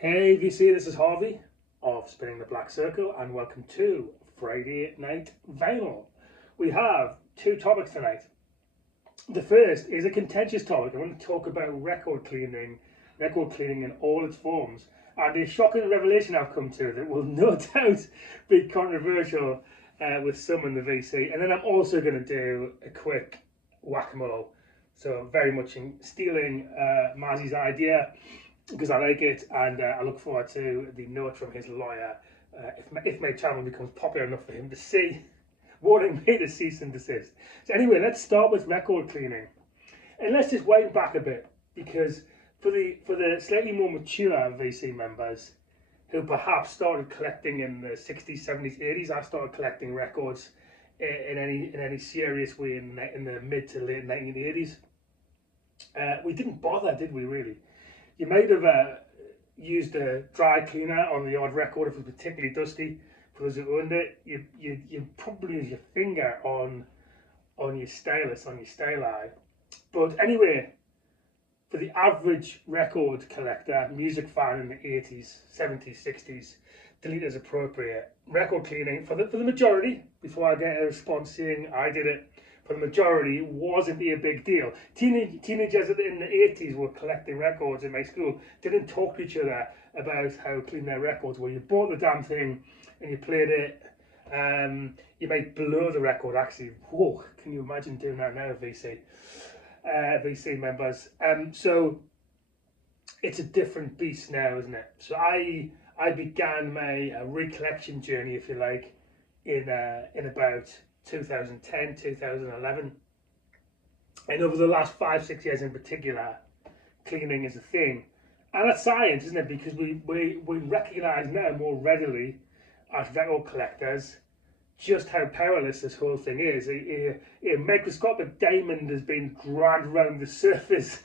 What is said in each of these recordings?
Hey VC, this is Harvey of Spinning the Black Circle and welcome to Friday Night Vinyl. We have two topics tonight. The first is a contentious topic. I want to talk about record cleaning in all its forms, and a shocking revelation I've come to that will no doubt be controversial with some in the VC. And then I'm also going to do a quick whack-a-mole. So very much in stealing Mazzy's idea, because I like it, and I look forward to the note from his lawyer if my channel becomes popular enough for him to see, warning me to cease and desist. So anyway, let's start with record cleaning, and let's just wind back a bit, because for the slightly more mature VC members who perhaps started collecting in the 60s, 70s, 80s, I started collecting records in any serious way in the mid to late 1980s. We didn't bother, did we, really? You might have used a dry cleaner on the odd record if it was particularly dusty. For those who owned it, you probably use your finger on your stylus, on your styli. But anyway, for the average record collector, music fan in the 80s, 70s, 60s, delete as appropriate. Record cleaning, for the majority, before I get a response saying I did it, for the majority, wasn't a big deal. Teenagers in the 80s were collecting records in my school, didn't talk to each other about how clean their records were. You bought the damn thing and you played it. You might blow the record, actually. Whoa, can you imagine doing that now, VC members? So it's a different beast now, isn't it? So I began my recollection journey, if you like, in about 2010, 2011, and over the last 5-6 years in particular, cleaning is a thing, and that's science, isn't it? Because we recognise now more readily as record collectors just how perilous this whole thing is. A microscopic diamond has been dragged around the surface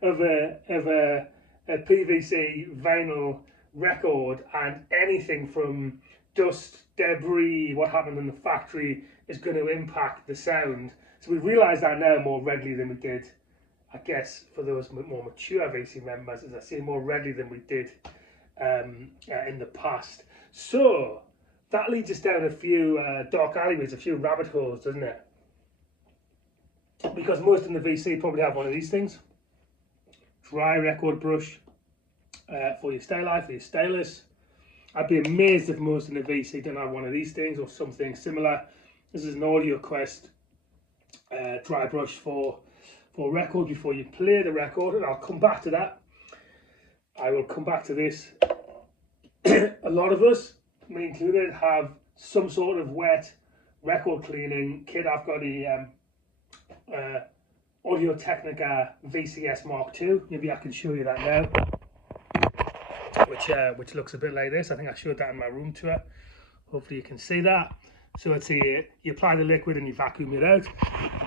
of a PVC vinyl record, and anything from dust, debris, what happened in the factory is going to impact the sound. So we realise that now more readily than we did, I guess, for those more mature VC members, as I say, more readily than we did in the past. So that leads us down a few dark alleyways, a few rabbit holes, doesn't it? Because most in the VC probably have one of these things. Dry record brush for your styli, for your stylus. I'd be amazed if most in the VC don't have one of these things or something similar. This is an Audio Quest dry brush for record before you play the record, and I'll come back to that. I will come back to this. A lot of us, me included, have some sort of wet record cleaning kit. I've got a Audio Technica VCS Mark II. Maybe I can show you that now. Which looks a bit like this. I think I showed that in my room tour. Hopefully you can see that. So it's you apply the liquid and you vacuum it out.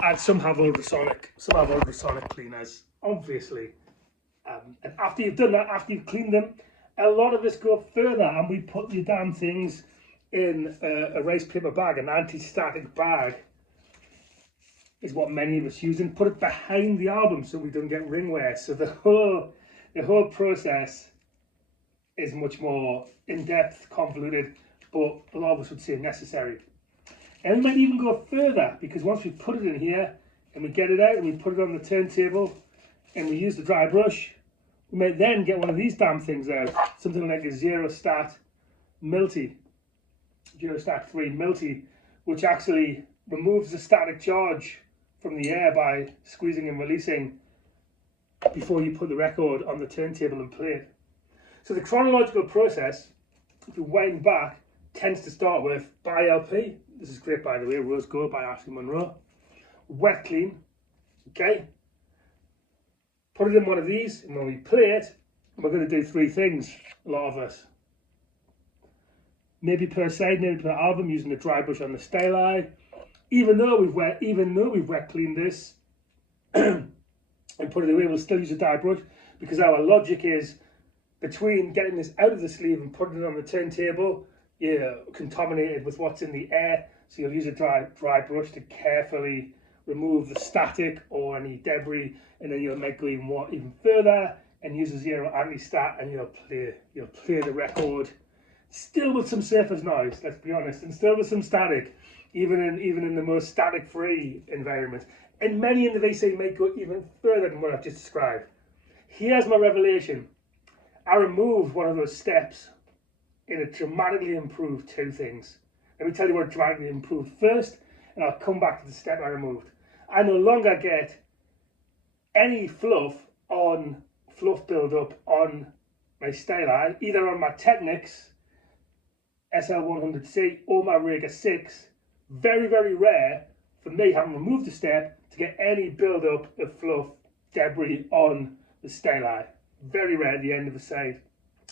And some have ultrasonic cleaners, obviously. And after you've done that, after you've cleaned them, a lot of us go further and we put your damn things in a rice paper bag, an anti-static bag is what many of us use, and put it behind the album so we don't get ring wear. So the whole process is much more in-depth, convoluted, but a lot of us would say necessary. And we might even go further, because once we put it in here and we get it out and we put it on the turntable and we use the dry brush, we might then get one of these damn things out, something like a Zerostat 3 Multi, which actually removes the static charge from the air by squeezing and releasing before you put the record on the turntable and play it. So the chronological process, if you wind back, tends to start with buy LP. This is great, by the way, Rose Gold by Ashley Monroe. Wet clean, okay? Put it in one of these, and when we play it, we're going to do three things, a lot of us. Maybe per side, maybe per album, using the dry brush on the styli. Even though we've wet cleaned this and put it away, we'll still use a dry brush, because our logic is, between getting this out of the sleeve and putting it on the turntable, you're contaminated with what's in the air, so you'll use a dry brush to carefully remove the static or any debris, and then you might go even further, and use a zero anti-stat, and you'll play the record, still with some surface noise, let's be honest, and still with some static, even in the most static free environment. And many in the VC may go even further than what I've just described. Here's my revelation. I removed one of those steps and it dramatically improved two things. Let me tell you what dramatically improved first, and I'll come back to the step I removed. I no longer get any fluff build-up on my styli, either on my Technics SL100C or my Rega 6. Very, very rare for me, having removed the step, to get any build-up of fluff debris on the styli. Very rare at the end of the side.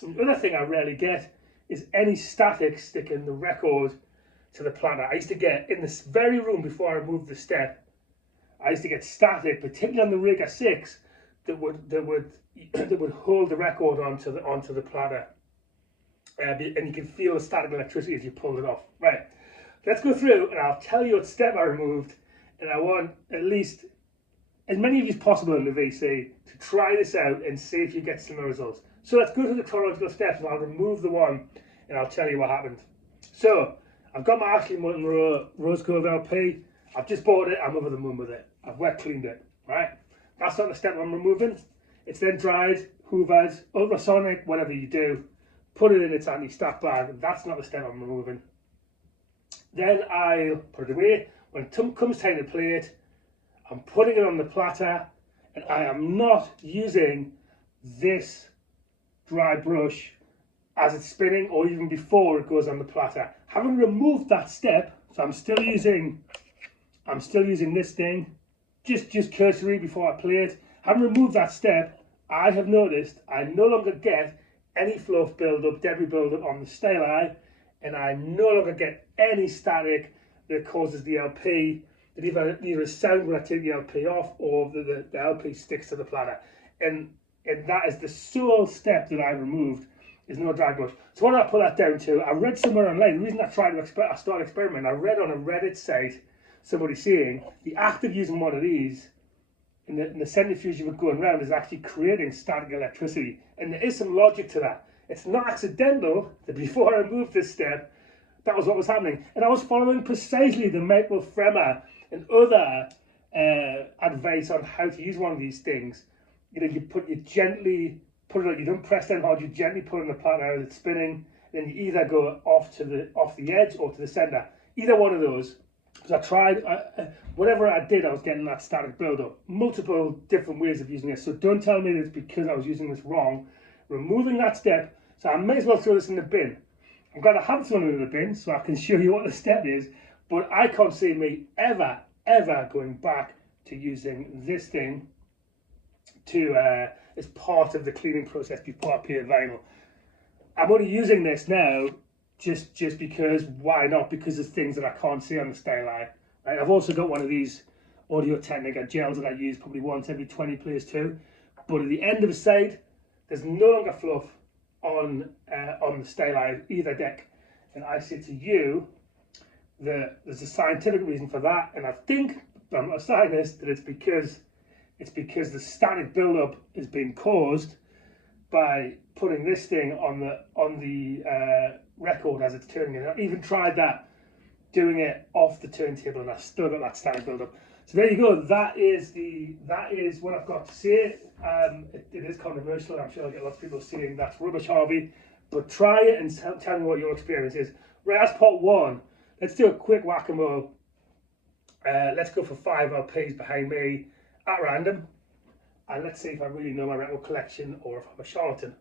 And the other thing I rarely get is any static sticking the record to the platter. I used to get, in this very room before I removed the step, I used to get static, particularly on the Rega 6, that would hold the record onto the platter. And you can feel the static electricity as you pull it off. Right, let's go through and I'll tell you what step I removed, and I want at least as many of you as possible in the VC to try this out and see if you get similar results. So let's go through the chronological steps, and I'll remove the one and I'll tell you what happened. So I've got my Ashley Monroe Rose Gold LP. I've just bought it. I'm over the moon with it. I've wet cleaned it. Right. That's not the step I'm removing. It's then dried, hoovered, ultrasonic, whatever you do. Put it in its anti-stack bag. That's not the step I'm removing. Then I'll put it away. When it comes time to play it, I'm putting it on the platter, and I am not using this dry brush as it's spinning or even before it goes on the platter. Having removed that step, so I'm still using this thing, just cursory before I play it. Having removed that step, I have noticed I no longer get any fluff build-up, debris build-up on the styli, and I no longer get any static that causes the LP, that either a sound when I take the LP off, or the LP sticks to the platter. And that is the sole step that I removed, is no dry brush. So what do I put that down to? I read somewhere online, the reason I started experimenting, I read on a Reddit site somebody saying the act of using one of these in the centrifuge you were going around is actually creating static electricity. And there is some logic to that. It's not accidental that before I moved this step, that was what was happening. And I was following precisely the Michael Fremer and other advice on how to use one of these things. You know, you gently put it on, you don't press down hard, you gently put it on the platter as it's spinning, then you either go off the edge or to the center. Either one of those. Because I tried, whatever I did, I was getting that static build-up. Multiple different ways of using it. So don't tell me that it's because I was using this wrong. Removing that step, so I may as well throw this in the bin. I'm glad I haven't thrown it in the bin, so I can show you what the step is. But I can't see me ever going back to using this thing as part of the cleaning process before I peel vinyl. I'm only using this now just because, why not? Because there's things that I can't see on the styli. Right? I've also got one of these Audio Technica gels that I use probably once every 20 plays too. But at the end of the side, there's no longer fluff on the styli either deck. And I say to you that there's a scientific reason for that, and I think, but I'm not a scientist, that it's because the static buildup is being caused by putting this thing on the record as it's turning it. I even tried that, doing it off the turntable, and I still got that static buildup. So there you go. That is what I've got to say. It is controversial. I'm sure I'll get lots of people saying that's rubbish, Harvey. But try it and tell me what your experience is. Right, that's part one. Let's do a quick whack-a-mole. Let's go for 5 LPs behind me at random. And let's see if I really know my record collection or if I'm a charlatan.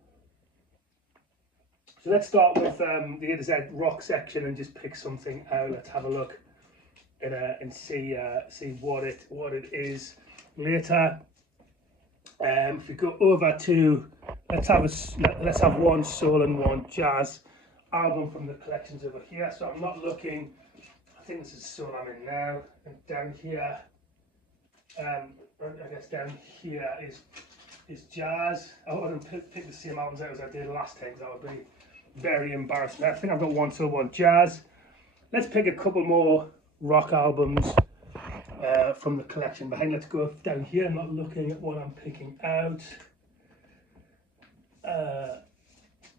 So let's start with the A to Z rock section and just pick something out. Let's have a look and see what it is later. If we go over to let's have one soul and one jazz album from the collections over here. So I'm not looking. I think this is soul I'm in now. And down here, I guess down here is jazz. I wouldn't pick the same albums out as I did last time, because that would be very embarrassing. I think I've got one soul, one jazz. Let's pick a couple more rock albums from the collection behind. Let's go down here. I'm not looking at what I'm picking out. I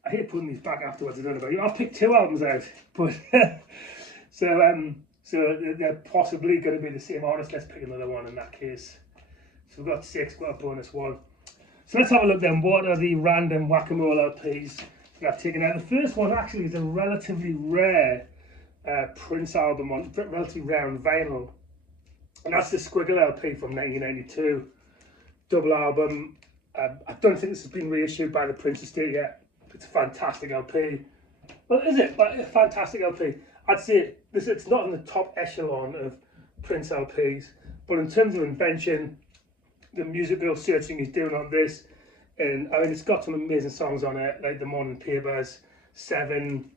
hate putting these back afterwards. I don't know about you. I've picked 2 albums out, but so they're possibly going to be the same artist. Let's pick another one in that case. So we've got 6, got a bonus 1. So let's have a look then. What are the random whack-a-mole LPs that I've taken out? The first one actually is a relatively rare Prince album on relatively rare on vinyl, and that's the Squiggle LP from 1992, double album. I don't think this has been reissued by the Prince estate yet. It's a fantastic LP. Well, is it? But a fantastic LP. I'd say it's not in the top echelon of Prince LPs, but in terms of invention, the musical searching he's doing on this, and I mean it's got some amazing songs on it, like The Morning Papers, 7,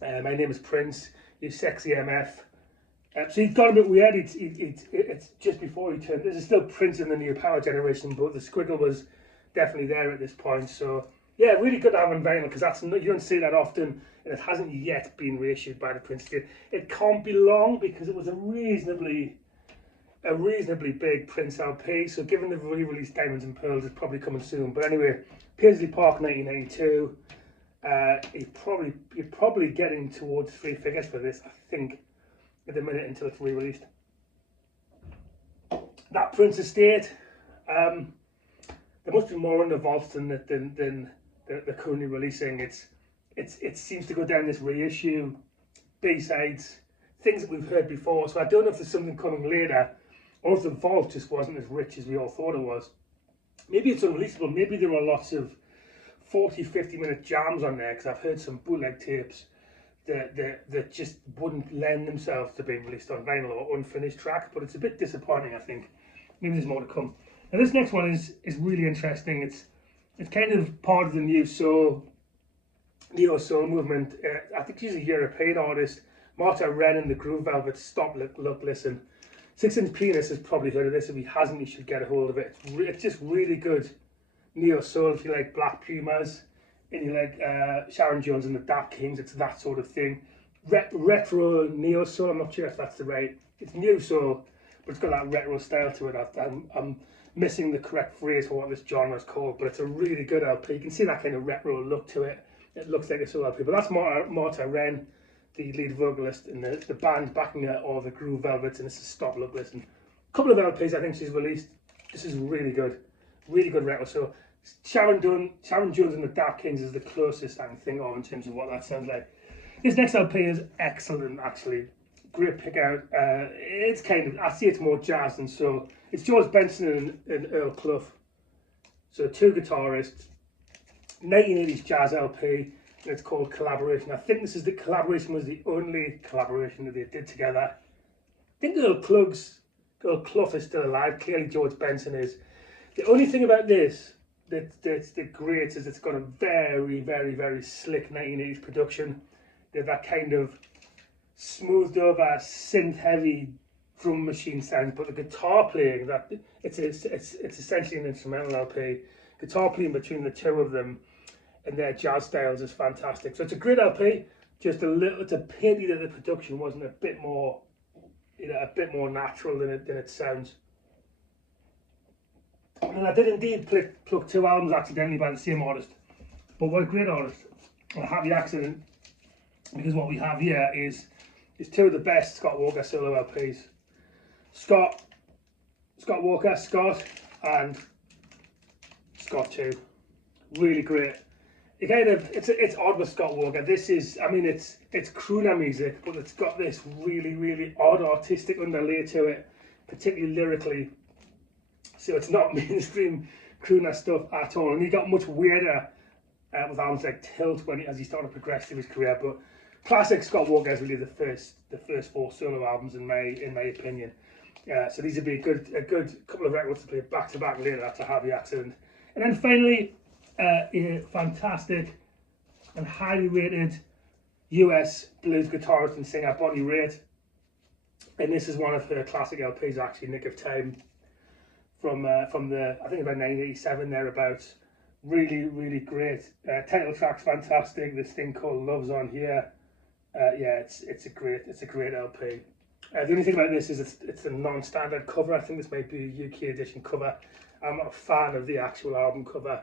My Name is Prince, You Sexy MF. So he's got a bit weird. It's just before he turned. This is still Prince in the New Power generation, but the Squiggle was definitely there at this point. So yeah, really good to have on vinyl, because that's, you don't see that often, and it hasn't yet been reissued by the Prince estate. It can't be long because it was a reasonably big Prince LP. So given the re-release Diamonds and Pearls, it's probably coming soon. But anyway, Paisley Park 1992. You're probably getting towards 3 figures for this, I think, at the minute, until it's re-released. That Prince estate, there must be more in the vaults than they're currently releasing. It seems to go down this reissue, B-sides, things that we've heard before. So I don't know if there's something coming later, or if the vault just wasn't as rich as we all thought it was. Maybe it's unreleasable. Maybe there are lots of 40-50 minute jams on there, because I've heard some bootleg tapes that just wouldn't lend themselves to being released on vinyl, or unfinished tracks. But it's a bit disappointing, I think. Maybe there's more to come. Now this next one is really interesting. It's kind of part of the neo soul movement. I think she's a European artist, Marta Wren and the Groove Velvets. Stop, Look, Listen. 6 Inch Penis has probably heard of this. If he hasn't, he should get a hold of it. It's just really good neo soul. If you like Black Pumas and you like Sharon Jones and the Dark Kings, it's that sort of thing. Retro neo soul. I'm not sure if that's the right. It's neo soul, but it's got that retro style to it. I'm missing the correct phrase for what this genre is called, but it's a really good LP. You can see that kind of retro look to it. It looks like a soul LP, but that's Marta Wren, the lead vocalist, and the band backing her, or the Groove Velvets, and this is Stop, Look, Listen. A couple of LPs I think she's released. This is really good retro. So Sharon Jones and the Dark Kings is the closest I can think of in terms of what that sounds like. This next LP is excellent, actually. Great pick out. It's kind of, I see it's more jazz than soul. It's George Benson and Earl Clough. So 2 guitarists. 1980s jazz LP, and it's called Collaboration. I think the collaboration was the only collaboration that they did together. I think Earl Clough is still alive. Clearly George Benson is. The only thing about this that's great is it's got a very, very, very slick 1980s production. They're that kind of smoothed over, synth heavy drum machine sound, but the guitar playing, it's essentially an instrumental LP. Guitar playing between the 2 of them and their jazz styles is fantastic. So it's a great LP. Just it's a pity that the production wasn't a bit more natural than it sounds. And I did indeed pluck 2 albums accidentally by the same artist. But what a great artist. A happy accident, because what we have here is 2 of the best Scott Walker solo LPs. Scott Walker, and Scott 2. Really great. It's odd with Scott Walker. This is, I mean, it's crooner music, but it's got this really, really odd artistic underlay to it, particularly lyrically. So it's not mainstream crooner stuff at all. And he got much weirder with albums like Tilt as he started to progress through his career. But classic Scott Walker is really the first 4 solo albums in my opinion. So these would be a good couple of records to play back to back later after Happy Accident. And then finally, a fantastic and highly rated US blues guitarist and singer, Bonnie Raitt. And this is one of her classic LPs, actually, Nick of Time, from the, I think about 1987 thereabouts. Really, really great. Title track's fantastic. This thing called Love's on here. Yeah, it's a great LP. The only thing about this is it's a non-standard cover. I think this might be a UK edition cover. I'm not a fan of the actual album cover.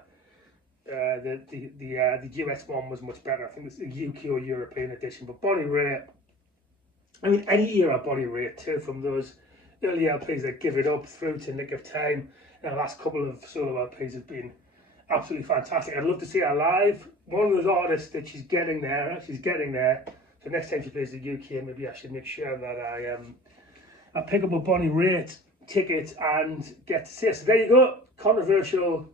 The US one was much better. I think it's the UK or European edition. But Bonnie Raitt, I mean, any era Bonnie Raitt too, from those early LPs that Give It Up through to Nick of Time. And the last couple of solo LPs have been absolutely fantastic. I'd love to see her live. One of those artists that she's getting there. So next time she plays the UK, maybe I should make sure that I pick up a Bonnie Raitt ticket and get to see her. So there you go. Controversial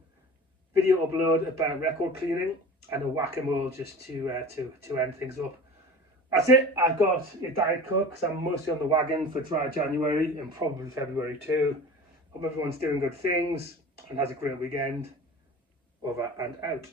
video upload about record cleaning and a whack-a-mole just to end things up. That's it. I've got a Diet Coke because I'm mostly on the wagon for dry January and probably February too. Hope everyone's doing good things and has a great weekend. Over and out.